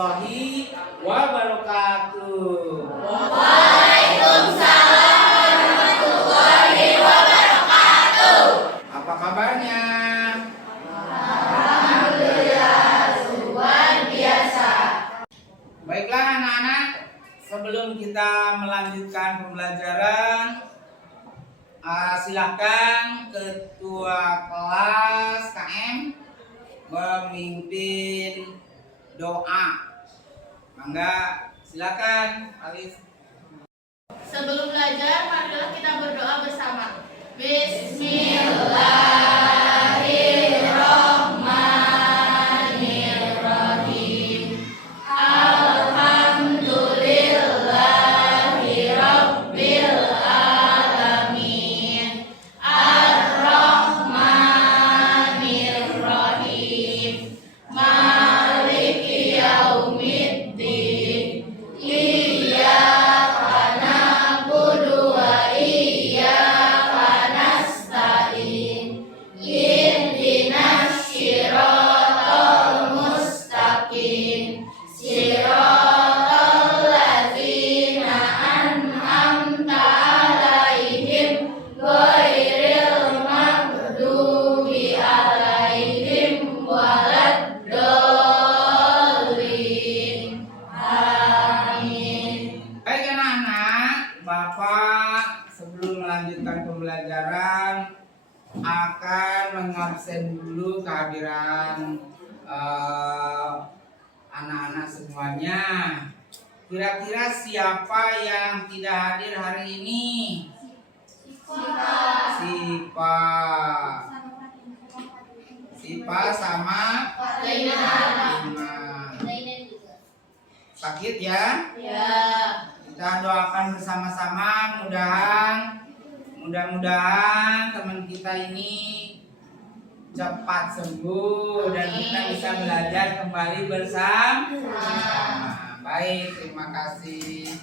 warahmatullahi wabarakatuh. Waalaikumsalam warahmatullahi wabarakatuh. Apa kabarnya? Alhamdulillah, luar biasa. Baiklah anak-anak, sebelum kita melanjutkan pembelajaran, silahkan ketua kelas KM memimpin doa. Mangga, silakan Alif. Sebelum belajar, marilah kita berdoa bersama. Bismillahirrahmanirrahim. Alhamdulillahirabbil alamin. Ar-Rahmanirrahim. Maliki yaumiddin. Iyyaka na'budu wa iyyaka nasta'in. Ihdinas siratal mustaqim. Siratal ladzina an'amta 'alaihim ghairil maghdubi 'alaihim waladdallin. Amin. Baik anak-anak, Bapak sebelum melanjutkan pembelajaran akan mengabsen dulu kehadiran anak-anak semuanya. Kira-kira siapa yang tidak hadir hari ini? Sipa sama Iman. Sakit ya? Ya. Kita doakan bersama-sama, mudah-mudahan teman kita ini cepat sembuh dan kita bisa belajar kembali bersama. Baik, terima kasih.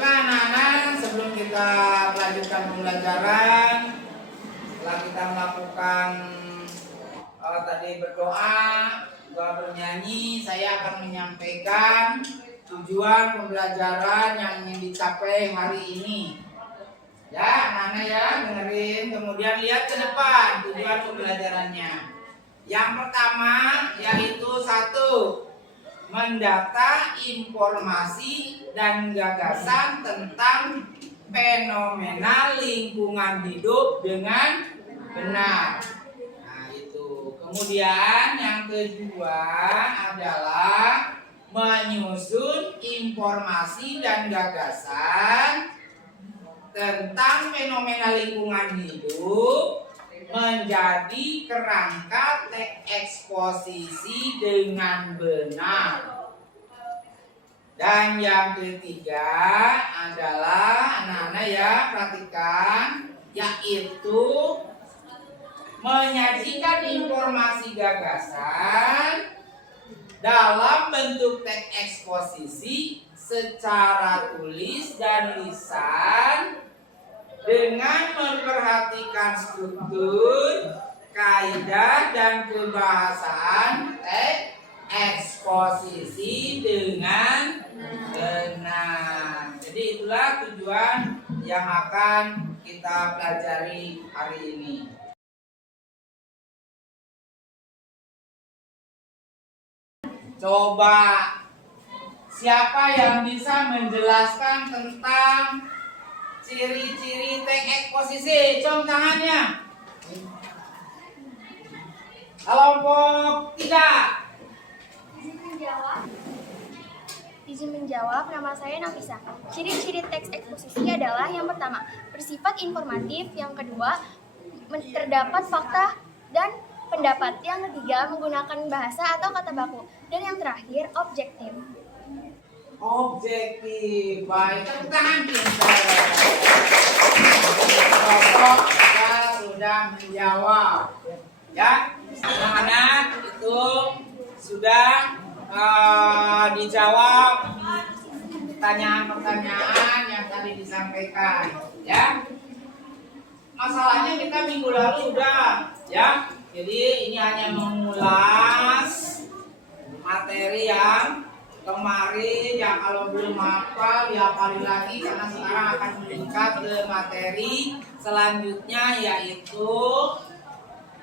Anak-anak, sebelum kita melanjutkan pembelajaran, setelah kita melakukan tadi berdoa, bernyanyi, saya akan menyampaikan tujuan pembelajaran yang ingin dicapai hari ini. Ya, anak-anak ya, dengerin, kemudian lihat ke depan tujuan pembelajarannya. Yang pertama yaitu 1. Mendata informasi dan gagasan tentang fenomena lingkungan hidup dengan benar. Nah, itu. Kemudian yang kedua adalah menyusun informasi dan gagasan tentang fenomena lingkungan hidup menjadi kerangka eksposisi dengan benar. Dan yang ketiga adalah anak-anak ya, perhatikan, yaitu menyajikan informasi gagasan dalam bentuk teks eksposisi secara tulis dan lisan dengan memperhatikan struktur, kaidah dan kebahasaan teks eksposisi dengan benar. Jadi itulah tujuan yang akan kita pelajari hari ini. Coba siapa yang bisa menjelaskan tentang ciri-ciri teks eksposisi? Cung tangannya. Kelompok 3. Izin menjawab, nama saya Nafisa. Ciri-ciri teks eksposisi adalah yang pertama, bersifat informatif, yang kedua, terdapat fakta dan pendapat. Yang ketiga, menggunakan bahasa atau kata baku. Dan yang terakhir, objektif. Objektif. Baik, tepuk tangan pintar. Kelompok kita sudah menjawab. Ya, anak-anak itu sudah dijawab pertanyaan-pertanyaan yang tadi disampaikan. Ya, masalahnya kita minggu lalu sudah. Ya, jadi ini hanya mengulas materi yang kemarin, yang kalau belum hafal dihafalin lagi karena sekarang akan meningkat ke materi selanjutnya, yaitu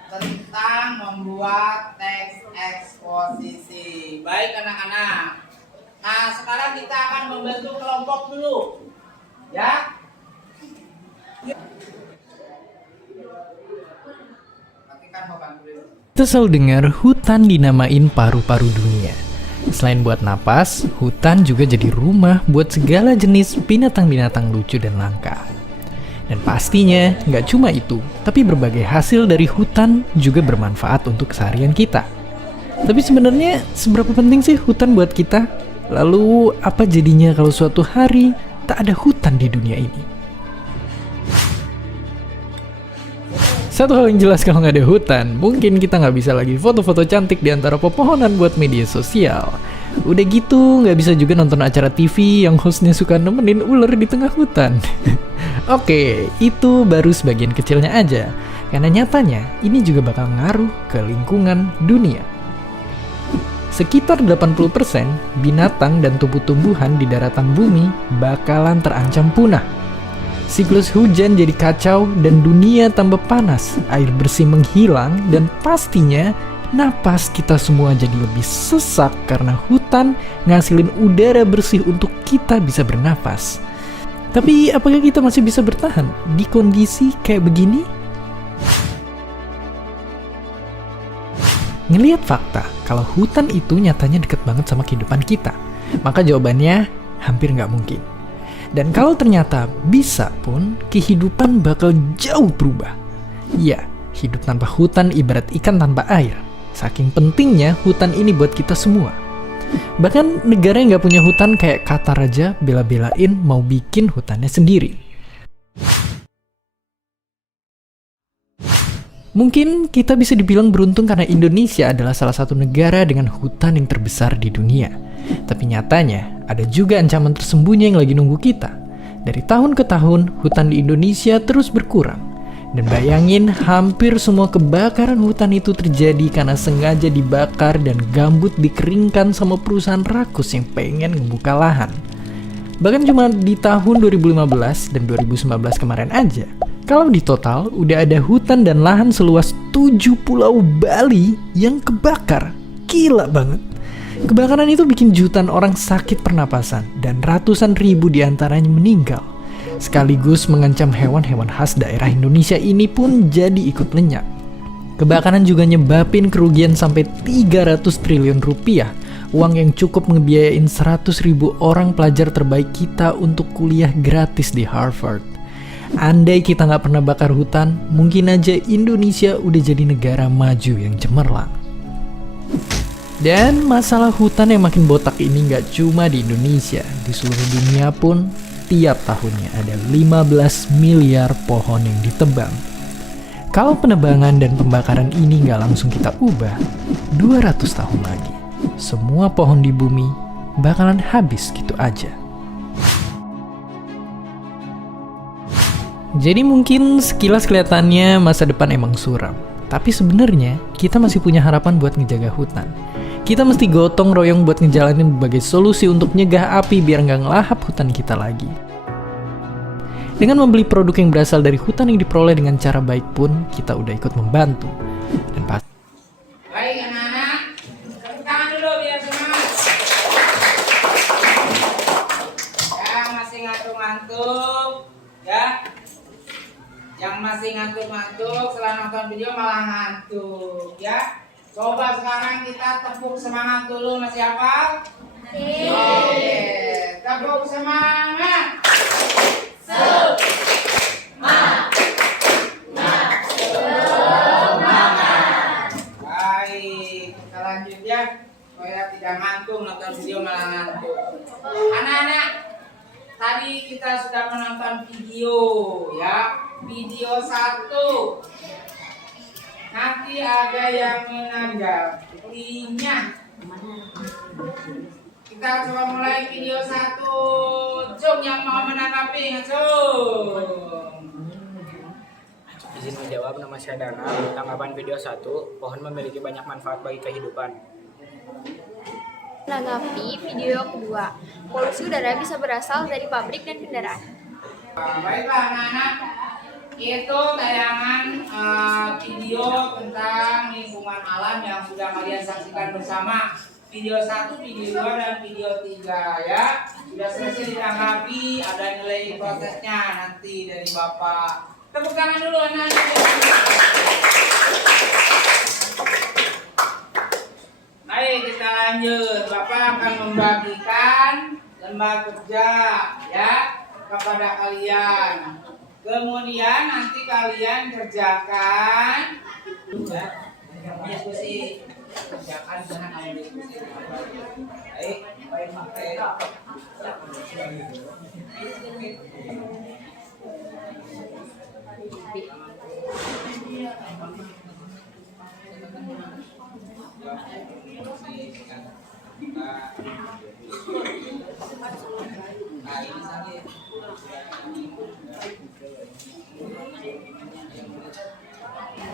tentang membuat teks eksposisi. Baik anak-anak. Nah, sekarang kita akan membentuk kelompok dulu. Ya. Kita selalu dengar hutan dinamain paru-paru dunia. Selain buat napas, hutan juga jadi rumah buat segala jenis binatang-binatang lucu dan langka. Dan pastinya nggak cuma itu, tapi berbagai hasil dari hutan juga bermanfaat untuk keseharian kita. Tapi sebenarnya seberapa penting sih hutan buat kita? Lalu apa jadinya kalau suatu hari tak ada hutan di dunia ini? Satu hal yang jelas, kalau nggak ada hutan, mungkin kita nggak bisa lagi foto-foto cantik di antara pepohonan buat media sosial. Udah gitu, nggak bisa juga nonton acara TV yang hostnya suka nemenin ular di tengah hutan. Oke, itu baru sebagian kecilnya aja. Karena nyatanya, ini juga bakal ngaruh ke lingkungan dunia. Sekitar 80% binatang dan tumbuh-tumbuhan di daratan bumi bakalan terancam punah. Siklus hujan jadi kacau dan dunia tambah panas, air bersih menghilang, dan pastinya napas kita semua jadi lebih sesak karena hutan ngasilin udara bersih untuk kita bisa bernapas. Tapi apakah kita masih bisa bertahan di kondisi kayak begini? Ngelihat fakta kalau hutan itu nyatanya deket banget sama kehidupan kita, maka jawabannya hampir nggak mungkin. Dan kalau ternyata bisa pun, kehidupan bakal jauh berubah. Ya, hidup tanpa hutan ibarat ikan tanpa air. Saking pentingnya hutan ini buat kita semua. Bahkan negara yang nggak punya hutan kayak Qatar aja bela-belain mau bikin hutannya sendiri. Mungkin kita bisa dibilang beruntung karena Indonesia adalah salah satu negara dengan hutan yang terbesar di dunia. Tapi nyatanya, ada juga ancaman tersembunyi yang lagi nunggu kita. Dari tahun ke tahun, hutan di Indonesia terus berkurang. Dan bayangin, hampir semua kebakaran hutan itu terjadi karena sengaja dibakar dan gambut dikeringkan sama perusahaan rakus yang pengen ngebuka lahan. Bahkan cuma di tahun 2015 dan 2019 kemarin aja, kalau di total udah ada hutan dan lahan seluas 7 pulau Bali yang kebakar. Gila banget. Kebakaran itu bikin jutaan orang sakit pernapasan dan ratusan ribu diantaranya meninggal. Sekaligus mengancam hewan-hewan khas daerah Indonesia ini pun jadi ikut lenyap. Kebakaran juga nyebabin kerugian sampai 300 triliun rupiah, uang yang cukup ngebiayain 100.000 orang pelajar terbaik kita untuk kuliah gratis di Harvard. Andai kita nggak pernah bakar hutan, mungkin aja Indonesia udah jadi negara maju yang cemerlang. Dan masalah hutan yang makin botak ini nggak cuma di Indonesia, di seluruh dunia pun tiap tahunnya ada 15 miliar pohon yang ditebang. Kalau penebangan dan pembakaran ini nggak langsung kita ubah, 200 tahun lagi, semua pohon di bumi bakalan habis gitu aja. Jadi mungkin sekilas kelihatannya masa depan emang suram, tapi sebenarnya kita masih punya harapan buat ngejaga hutan. Kita mesti gotong royong buat ngejalanin berbagai solusi untuk nyegah api biar nggak ngelahap hutan kita lagi. Dengan membeli produk yang berasal dari hutan yang diperoleh dengan cara baik pun, kita udah ikut membantu. Dan pasti. Baik anak-anak, tepuk tangan dulu biar semangat. Yang masih ngantuk-ngantuk, ya. Yang masih ngantuk-ngantuk setelah nonton video malah ngantuk, ya. Coba sekarang kita tepuk semangat dulu, masih hafal? Oke, tepuk semangat. Semangat. Yang ngantuk nonton video malah ngantuk. Anak-anak, tadi kita sudah menonton video ya. Video 1. Nanti ada yang menanggapinya. Kita coba mulai video 1. Jom yang mau menanggapi, Jom. Izin menjawab, nama saya Dana. Tanggapan video 1, pohon memiliki banyak manfaat bagi kehidupan. Menanggapi video kedua, polusi udara bisa berasal dari pabrik dan kendaraan. Baiklah anak-anak, itu tayangan video tentang lingkungan alam yang sudah kalian saksikan bersama. Video 1, video 2, dan video 3 ya. Sudah selesai ditanggapi, ada nilai prosesnya nanti dari Bapak. Tepuk tangan dulu anak-anak. Baik, kita lanjut. Bapak akan membagikan lembar kerja ya kepada kalian. Kemudian nanti kalian kerjakan diskusi. Kerjakan jangan kamu diskusi. Baik, baik.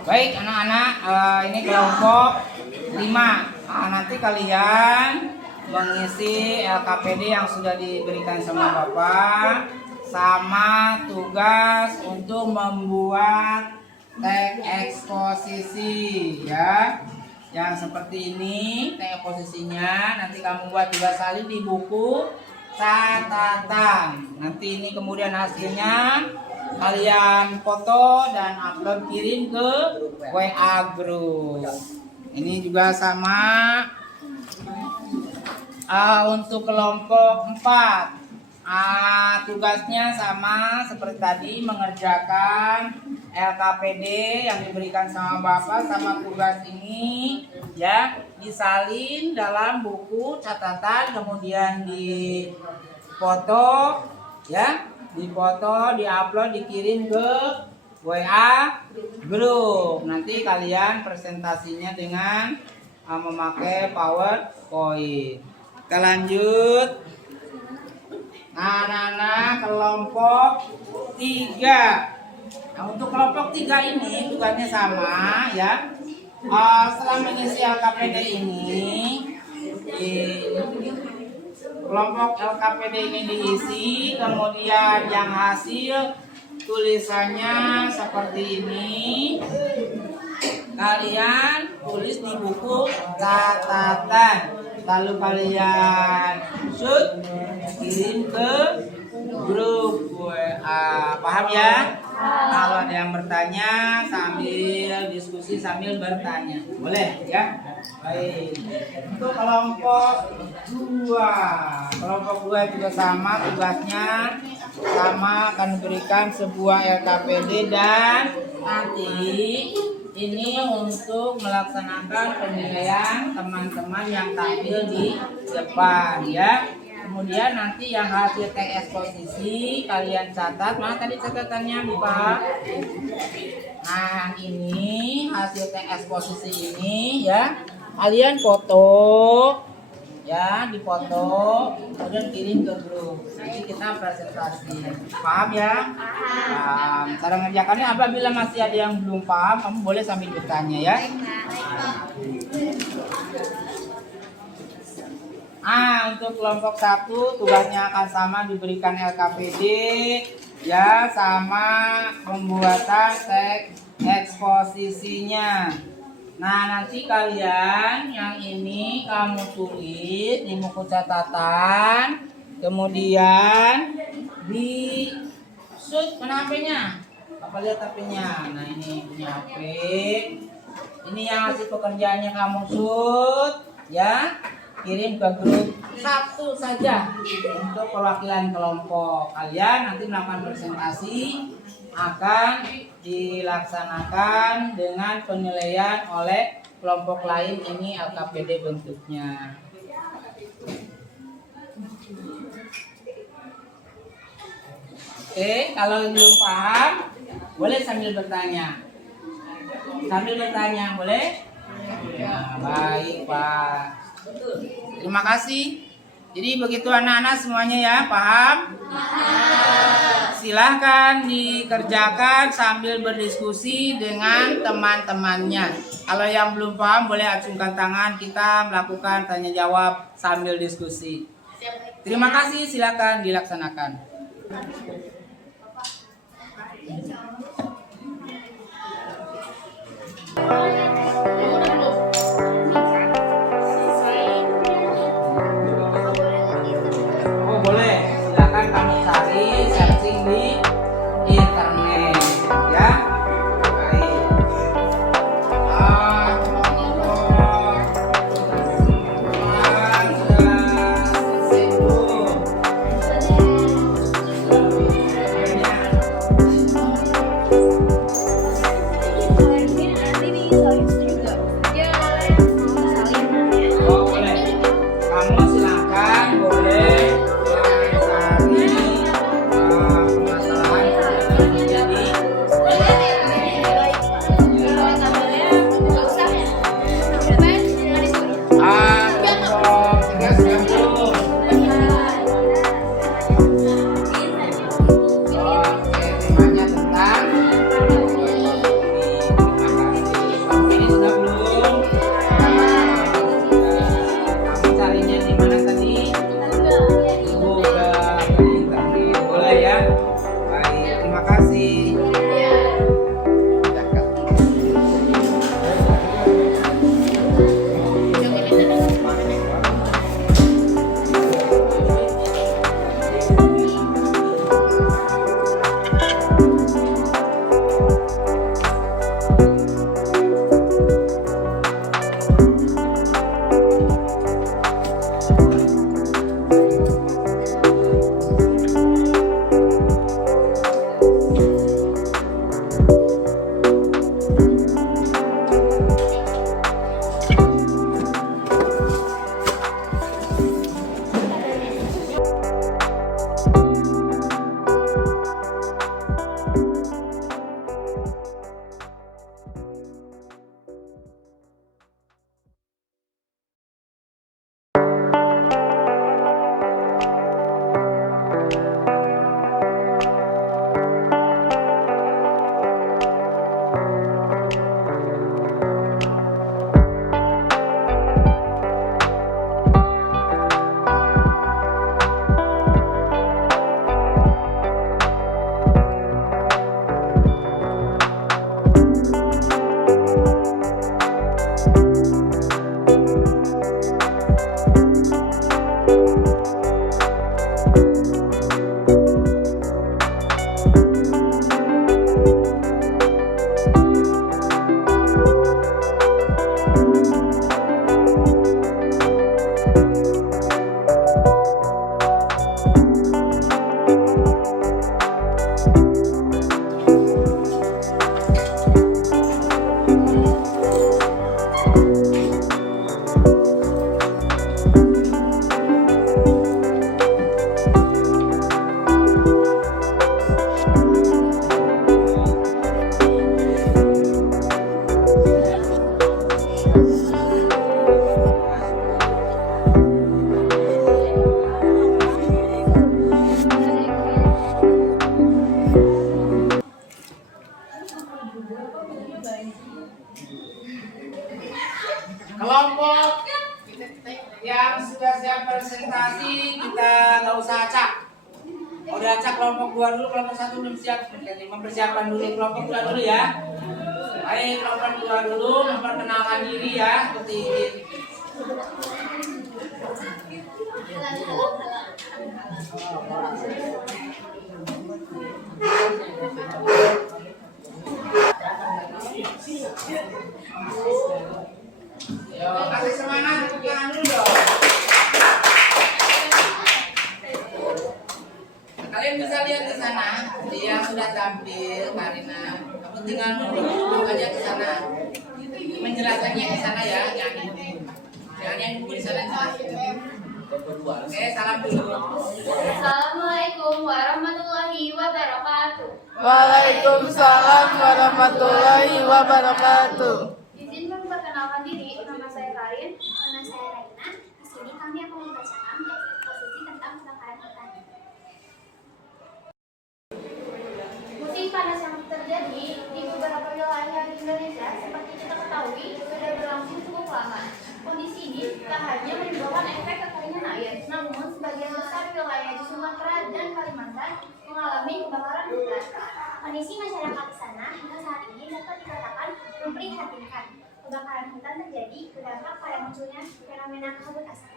Baik anak-anak, ini kelompok 5. Nanti kalian mengisi LKPD yang sudah diberikan sama Bapak, sama tugas untuk membuat tag eksposisi ya. Yang seperti ini tag eksposisinya, nanti kamu buat 2 salin di buku catatan. Nanti ini kemudian hasilnya kalian foto dan upload kirim ke WA group. Ini juga sama untuk kelompok 4. Tugasnya sama seperti tadi, mengerjakan LKPD yang diberikan sama Bapak, sama tugas ini ya disalin dalam buku catatan, kemudian difoto ya, difoto, diupload, dikirim ke WA group. Nanti kalian presentasinya dengan memakai PowerPoint. Kita lanjut. Nah, anak-anak kelompok 3. Nah, untuk kelompok 3 ini tugasnya sama ya. Setelah mengisi LKPD ini, kelompok LKPD ini diisi, kemudian yang hasil tulisannya seperti ini. Kalian tulis di buku catatan, lalu kalian shoot, kirim ke grup WA. Paham ya? Kalau ada yang bertanya sambil diskusi sambil bertanya, boleh ya? Baik. Untuk kelompok 2. Kelompok 2 juga sama tugasnya, sama, akan diberikan sebuah LKPD dan nanti ini untuk melaksanakan penilaian teman-teman yang tampil di depan ya. Kemudian nanti yang hasil tag eksposisi kalian catat. Mana tadi catatannya Bapak? Nah, ini hasil tag eksposisi ini ya. Kalian foto ya, difoto kemudian kirim ke grup. Jadi kita presentasi. Paham ya? Paham. Cara ngerjakannya apabila masih ada yang belum paham, kamu boleh sambil bertanya ya. Untuk kelompok 1 tugasnya akan sama, diberikan LKPD ya, sama pembuatan tag eksposisinya. Nah, nanti kalian yang ini kamu tulis di buku catatan, kemudian di shoot mana HP-nya? Apa lihat HP-nya? Nah, ini punya HP. Ini yang hasil pekerjaannya kamu shoot ya. Kirim ke grup 1 saja untuk perwakilan kelompok. Kalian nanti melakukan presentasi akan dilaksanakan dengan penilaian oleh kelompok lain. Ini LKPD bentuknya. Oke, kalau belum paham, boleh sambil bertanya. Sambil bertanya, boleh? Ya, baik, Pak. Terima kasih. Jadi begitu anak-anak semuanya ya, paham? Silahkan dikerjakan sambil berdiskusi dengan teman-temannya. Kalau yang belum paham boleh acungkan tangan, kita melakukan tanya jawab sambil diskusi. Terima kasih, silakan dilaksanakan. Oh boleh, silakan kamu cari searching di internet ya. Baik. Oh boleh, kamu silakan boleh cari permasalahan yang terjadi. Oke, temanya tentang ini sudah belum? Kamu carinya di mana tadi? Google, di internet, boleh ya? Baik, terima kasih. Kelompok yang sudah siap presentasi kita nggak usah acak. Mau diacak kelompok 2 dulu, kelompok 1 belum siap. Jadi mempersiapkan dulu kelompok 2 dulu ya. Baik, kelompok 2 dulu memperkenalkan diri ya seperti ini. Yo, kasih semangat, tepuk tangan dulu dong. Kalian bisa lihat ke sana, dia sudah tampil, Karina. Kamu tinggal nunduk aja ke sana. Menjelaskannya ke sana ya, jangan yang di sana. Oke, salam dulu. Assalamualaikum warahmatullahi wabarakatuh. Waalaikumsalam warahmatullahi wabarakatuh. Izin memperkenalkan diri, nama saya Karin. Nama saya Raina. Di sini kami akan membacakan teks eksposisi tentang kebakaran hutan. Musim panas yang terjadi di beberapa wilayah di Indonesia seperti kita ketahui sudah berlangsung cukup lama. Kondisi ini tak hanya menimbulkan efek kekeringan air, namun sebagian besar wilayah di Sumatera dan Kalimantan mengalami kebakaran hutan. Kondisi masyarakat di sana hingga saat ini dapat dikatakan memprihatinkan. Kebakaran hutan terjadi berdampak pada munculnya fenomena kabut asap.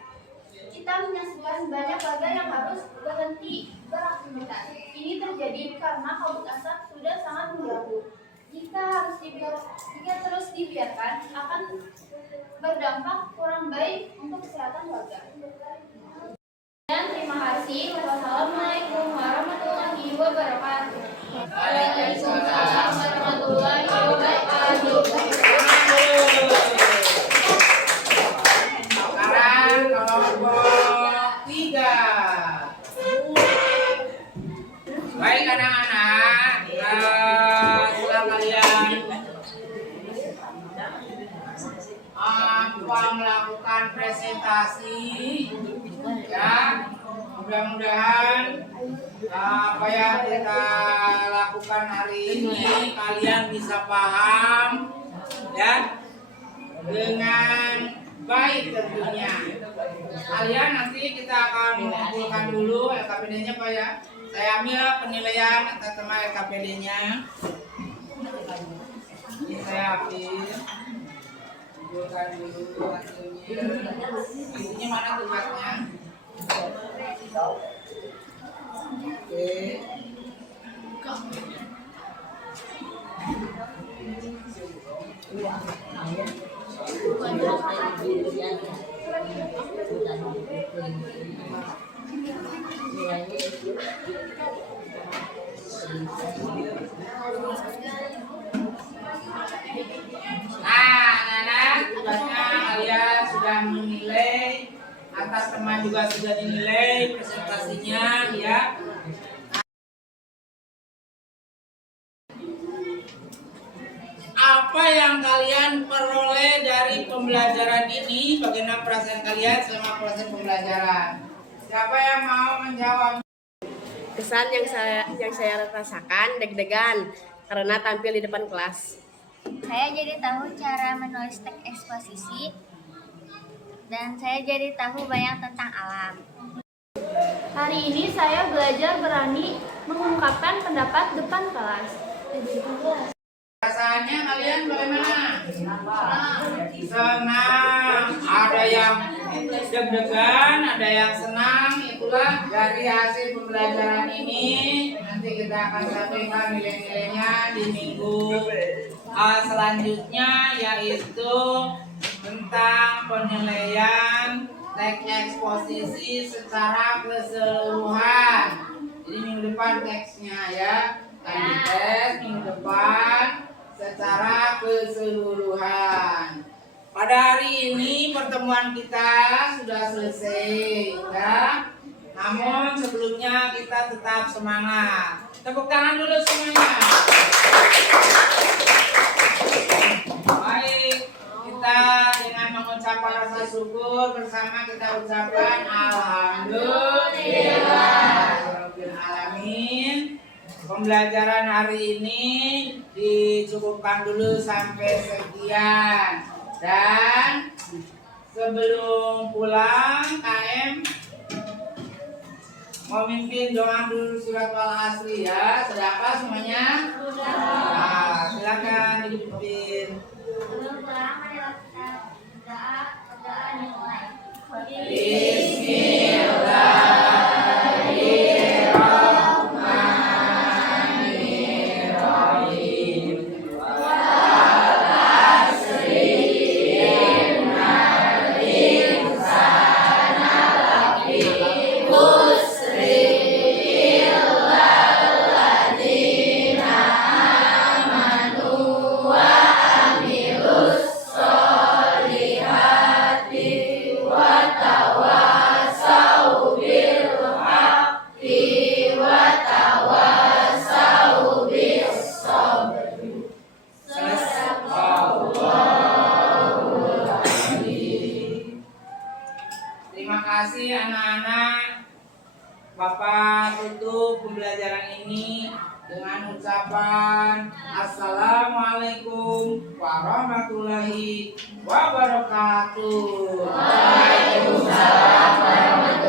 Kita menyaksikan banyak warga yang harus berhenti beraktivitas. Ini terjadi karena kabut asap sudah sangat mengganggu. Jika terus dibiarkan akan berdampak kurang baik untuk kesehatan warga. Dan terima kasih. Wassalamualaikum warahmatullahi wabarakatuh. Waalaikumsalam warahmatullahi wabarakatuh. Sekarang kelompok 3. Baik anak-anak, setelah kalian melakukan presentasi, ya mudah-mudahan apa yang kita lakukan hari ini kalian bisa paham, ya, dengan baik tentunya. Kalian nanti kita akan mengumpulkan dulu LKPD-nya Pak ya. Saya ambil penilaian atas tema LKPD-nya. Ini saya ambil. Kumpulkan dulu hasilnya. Isinya mana tempatnya? Oke. Nah, anak-anak, tugasnya kalian sudah menilai, atas teman juga sudah dinilai presentasinya, ya. Apa yang kalian peroleh dari pembelajaran ini? Bagaimana perasaan kalian selama proses pembelajaran? Siapa yang mau menjawab? Kesan yang saya rasakan deg-degan karena tampil di depan kelas. Saya jadi tahu cara menulis teks eksposisi dan saya jadi tahu banyak tentang alam. Hari ini saya belajar berani mengungkapkan pendapat depan kelas. Perasaannya kalian bagaimana? Senang. Ada yang deg-degan, ada yang senang. Itulah dari hasil pembelajaran ini. Nanti kita akan sampaikan nilai-nilainya di minggu selanjutnya, yaitu tentang penilaian teks eksposisi secara keseluruhan. Jadi minggu depan teksnya ya. Kami tes minggu depan secara keseluruhan. Pada hari ini pertemuan kita sudah selesai, ya. Namun sebelumnya kita tetap semangat. Tepuk tangan dulu semuanya. Baik, kita dengan mengucapkan rasa syukur bersama kita ucapkan Alhamdulillah. Alamin. Pembelajaran hari ini dicukupkan dulu sampai sekian. Dan sebelum pulang, KM mau mimpin doa dulu surat Al-Asri ya. Sudah apa semuanya? Sudah. Nah, silakan dipimpin. Bismillah. Wa tawassaw anak-anak, Bapak tutup pembelajaran ini dengan ucapan Assalamualaikum warahmatullahi wabarakatuh. Waalaikumsalam warahmatullahi